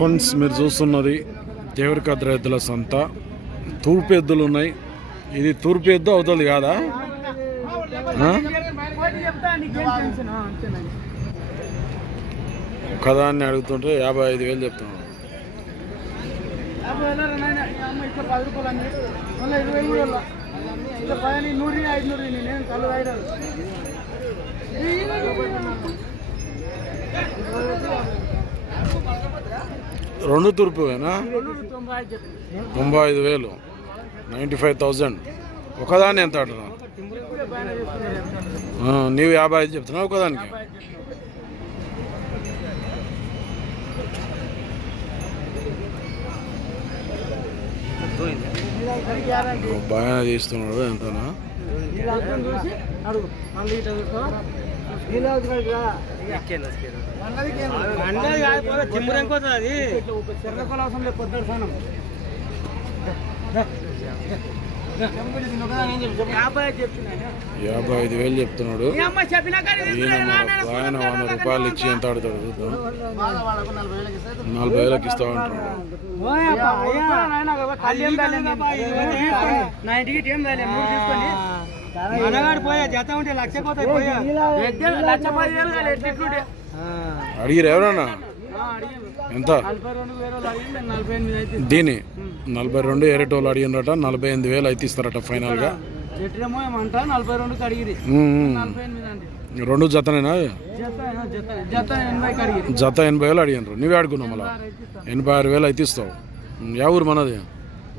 Friends మీరు చూస్తున్నది దేవరికద్ర ఎద్దుల సంత. తూర్పు ఎద్దులు ఉన్నాయి. ఇది తూర్పు ఎద్దు అవుతుంది కాదా? కథాన్ని ఒకదాన్ని అడుగుతుంటే యాభై ఐదు వేలు చెప్తున్నాను రెండు తూర్పువేనా? తొంభై ఐదు వేలు. Ninety five thousand. ఒకదాన్ని ఎంత అంటున్నావు? నీవు యాభై ఐదు చెప్తున్నావు ఒకదానికి. బాగా తీస్తున్నాడు ఎంతనా? నీళ్ళు అర్థం చూసి అడుగు. మళ్ళీ ఇట్లా చూసుకో నీళ్ళు అవుతున్నాడు మండలి కాకపోతే చిమ్మరం కోసం అది? చిరకొల అవసరం లేదు పొద్దున స్నానం యాభై ఐదు వేలు చెప్తున్నాడు. ఆయన వంద రూపాయలు ఇచ్చి ఎంత ఆడతాడు చూద్దాం. నలభై వేలకు ఇస్తా అంటున్నాడు మనగాడు పోయా జత ఉంటే లక్ష పోతాయి పోయా. లక్ష పదివేలు కాదు ఎట్లా ఇట్లుంటే. అడిగిరు ఎవరన్నా? ఎంత? దీని? నలభై రెండు ఏరేటోళ్ళు అడిగినరట నలభై ఎనిమిది వేలు అయితే ఇస్తారట ఫైనల్గా. రెండు జతనేనా? జత ఎనభై వేలు అడిగినారు. నువ్వే అడుగున్నావు మళ్ళా. ఎనభై ఆరు వేలు అయితే ఇస్తావు. యా ఊరు మనది?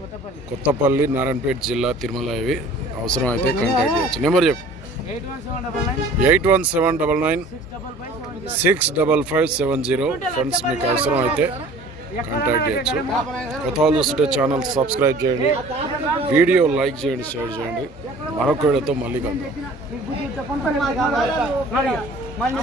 కొత్తపల్లి. కొత్తపల్లి నారాయణపేట జిల్లా తిరుమల ఇవి అవసరం అయితే కాంటాక్ట్ చేయొచ్చు. నెంబర్ చెప్పు. Eight one seven double nine. Six double five seven zero. Friends మీకు అవసరం అయితే కాంటాక్ట్ చేయొచ్చు. కొత్త వాళ్ళు చూస్తుంటే ఛానల్ సబ్స్క్రైబ్ చేయండి. వీడియో లైక్ చేయండి షేర్ చేయండి. మరొక వీడియోతో మళ్ళీ కలుద్దాం. మళ్ళీ